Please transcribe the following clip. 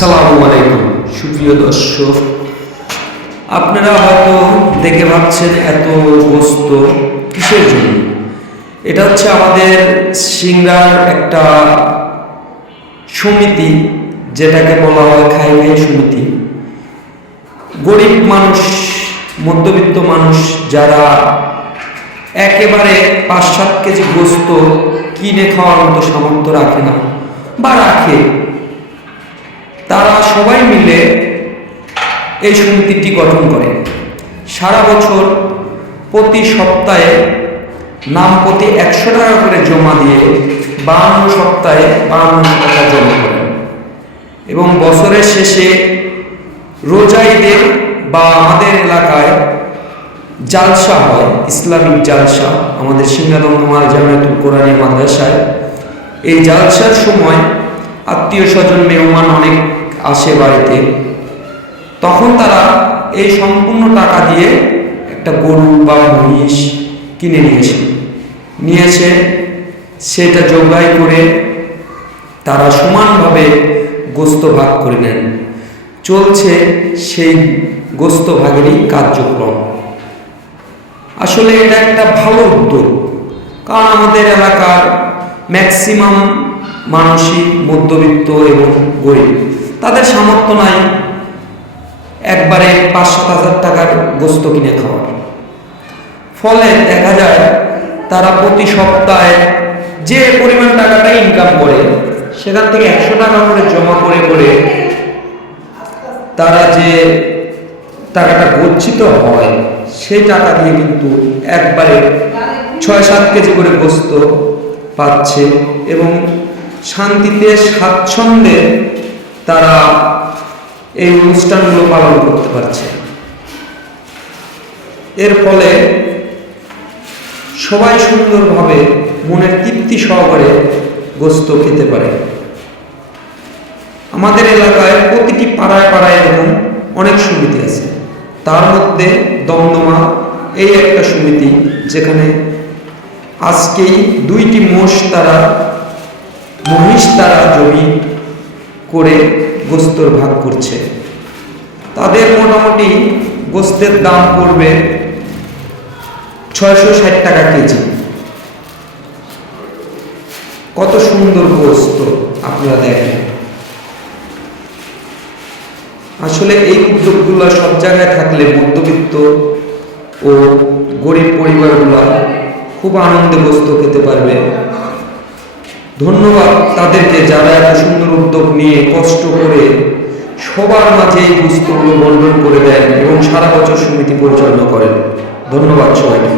আসসালামু আলাইকুম সুপ্রিয় দর্শক, আপনারা হয়তো দেখে ভাবছেন এত গোস্ত কিসের জন্য। এটা হচ্ছে আমাদের সিংড়ার একটা সমিতি, যেটাকে বলা হয় খাই খাই সমিতি। গরিব মানুষ, মধ্যবিত্ত মানুষ যারা একেবারে 5-7 কেজি গোস্ত কিনে খাওয়ার মতো সামর্থ্য রাখে না বা রাখে, তারা সবাই মিলে এই সমিতিটি গঠন করে। সারা বছর প্রতি সপ্তাহে নাম প্রতি 100 টাকা করে জমা দিয়ে 52 সপ্তাহে 52 টাকা জমা করেন এবং বছরের শেষে রোজা ঈদে বা আমাদের এলাকায় জালসা হয়, ইসলামিক জালসা, আমাদের সিংড়া জামিয়াতুল কোরআনিয়া মাদ্রাসায়। এই জালসার সময় আত্মীয় স্বজন মেহমান অনেক আসে বাড়িতে, তখন তারা এই সম্পূর্ণ টাকা দিয়ে একটা গরু বা মহিষ কিনে নিয়েছে সেটা জবাই করে তারা সমানভাবে গোস্ত ভাগ করে নেন। চলছে সেই গোস্ত ভাগেরই কার্যক্রম। আসলে এটা একটা ভালো উদ্যোগ, কারণ আমাদের এলাকার ম্যাক্সিমাম মানুষই মধ্যবিত্ত এবং গরিব, তাদের সামর্থ্য নাই একবারে 5-7 হাজার টাকার গোস্ত কিনে খাওয়ার। ফলে দেখা যায় তারা প্রতি সপ্তাহে যে পরিমাণ টাকাটা ইনকাম করে সেখান থেকে 100 টাকা করে জমা করে তারা যে টাকাটা গচ্ছিত হয় সেই টাকা দিয়ে কিন্তু একবারে 6-7 কেজি করে গোস্ত পাচ্ছে এবং শান্তিতে স্বাচ্ছন্দ্যে তারা এই অনুষ্ঠানগুলো পালন করতে পারছে। এর ফলে সবাই সুন্দরভাবে মনের তৃপ্তি সহকারে গোস্ত খেতে পারে। আমাদের এলাকায় প্রতিটি পাড়ায় পাড়ায় এরকম অনেক সমিতি আছে, তার মধ্যে দমদমা এই একটা সমিতি, যেখানে আজকেই 2টি মহিষ তারা জমি করে গোস্তর ভাগ করছে। তাদের মোটামুটি গোস্তের দাম পড়বে 660 টাকা কেজি। কত সুন্দর গোস্ত আপনারা দেখেন। আসলে এই উদ্যোগগুলো সব জায়গায় থাকলে মধ্যবিত্ত ও গরিব পরিবারগুলো খুব আনন্দে গোস্ত খেতে পারবে। ধন্যবাদ তাদেরকে, যারা এত সুন্দর উদ্যোগ নিয়ে কষ্ট করে সবার মাঝে এই গোস্তগুলো বন্টন করে দেন এবং সারা বছর সমিতি পরিচালনা করেন। ধন্যবাদ সবাইকে।